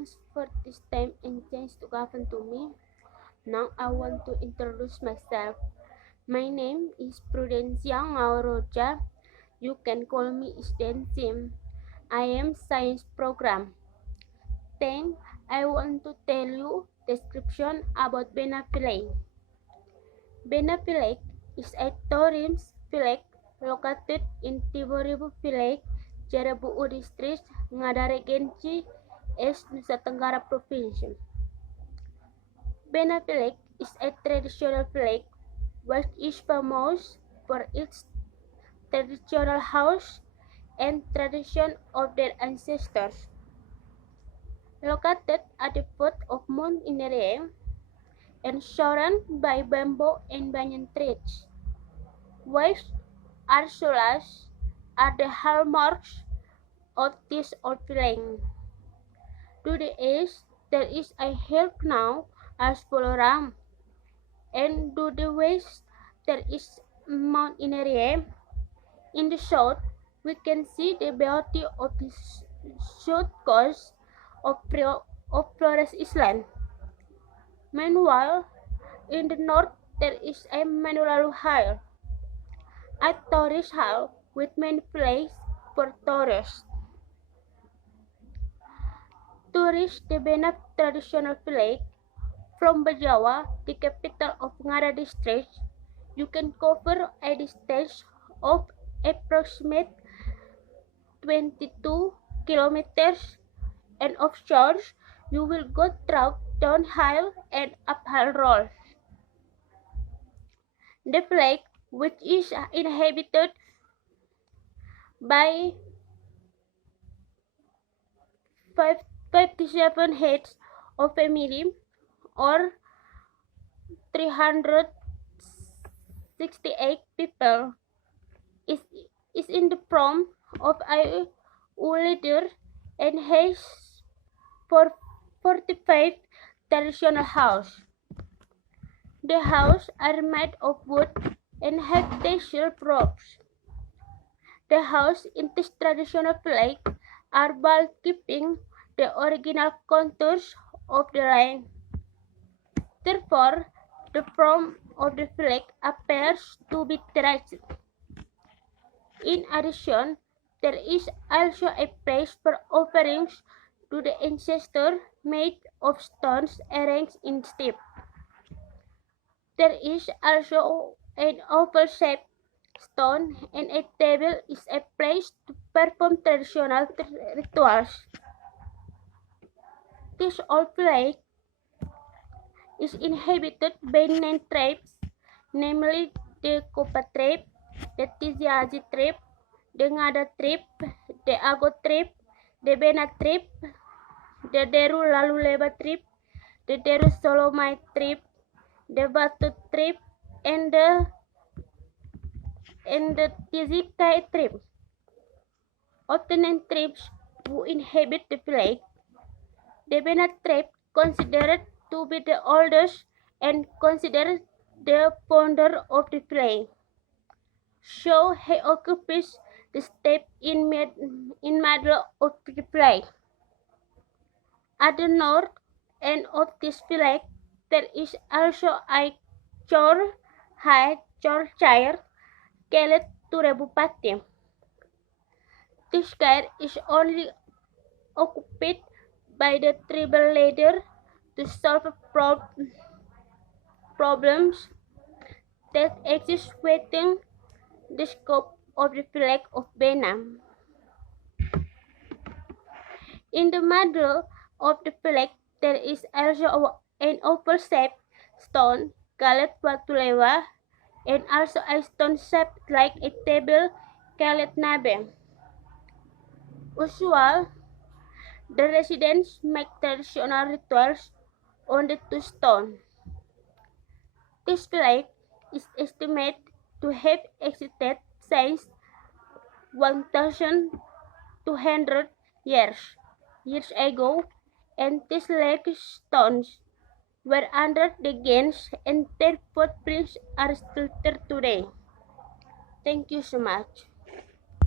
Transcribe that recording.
Thanks for this time and chance to happen to me. Now I want to introduce myself. My name is Prudencia Ngauroja. You can call me Sim. I am science program. Then I want to tell you description about Benapilek. Benapilek is a tourist village located in Tiboribu Village, Jerebu District, Ngada Regency, East Nusa Tenggara Province. Benapilek is a traditional village which is famous for its traditional house and tradition of their ancestors. Located at the foot of Mount Inere and surrounded by bamboo and banyan trees, white arsulas are the hallmarks of this old village. To the east, there is a hill known as Poloram, and to the west, there is Mount Inere. In the south, we can see the beauty of the south coast of Flores Island. Meanwhile, in the north, there is a Manulalu Hill, a tourist hall with many places for tourists. To reach the Benap traditional village from Bajawa, the capital of Ngada district, you can cover a distance of approximately 22 kilometers, and offshore you will go through downhill and uphill roads. The village, which is inhabited by 57 heads of family or 368 people, is in the form of a leader and has 45 traditional houses. The houses are made of wood and have textured roofs. The houses in this traditional village are built keeping the original contours of the land. Therefore, the form of the flag appears to be traced. In addition, there is also a place for offerings to the ancestor made of stones arranged in step. There is also an oval-shaped stone and a table is a place to perform traditional rituals. This old village is inhabited by 9 tribes, namely the Kopa tribe, the Tiziazi tribe, the Ngada tribe, the Ago tribe, the Bena tribe, the Deru Laluleba tribe, the Deru Solomai tribe, the Batu tribe, and the Tizikai tribe. Of the 9 tribes who inhabit the village, the Bena tribe considered to be the oldest and considered the founder of the village. So he occupies the step in middle of the village. At the north end of this village, there is also a Chor Hai Chorchair Kelet Turebupati. This care is only occupied by the tribal leader to solve problems that exist within the scope of the village of Benam. In the middle of the village, there is also an oval-shaped stone called Watulewa, and also a stone shaped like a table called Nabe. Usually, the residents make traditional rituals on the two stones. This village is estimated to have existed since 1,200 years ago, and these lake stones were under the Gens, and their footprints are still there today. Thank you so much.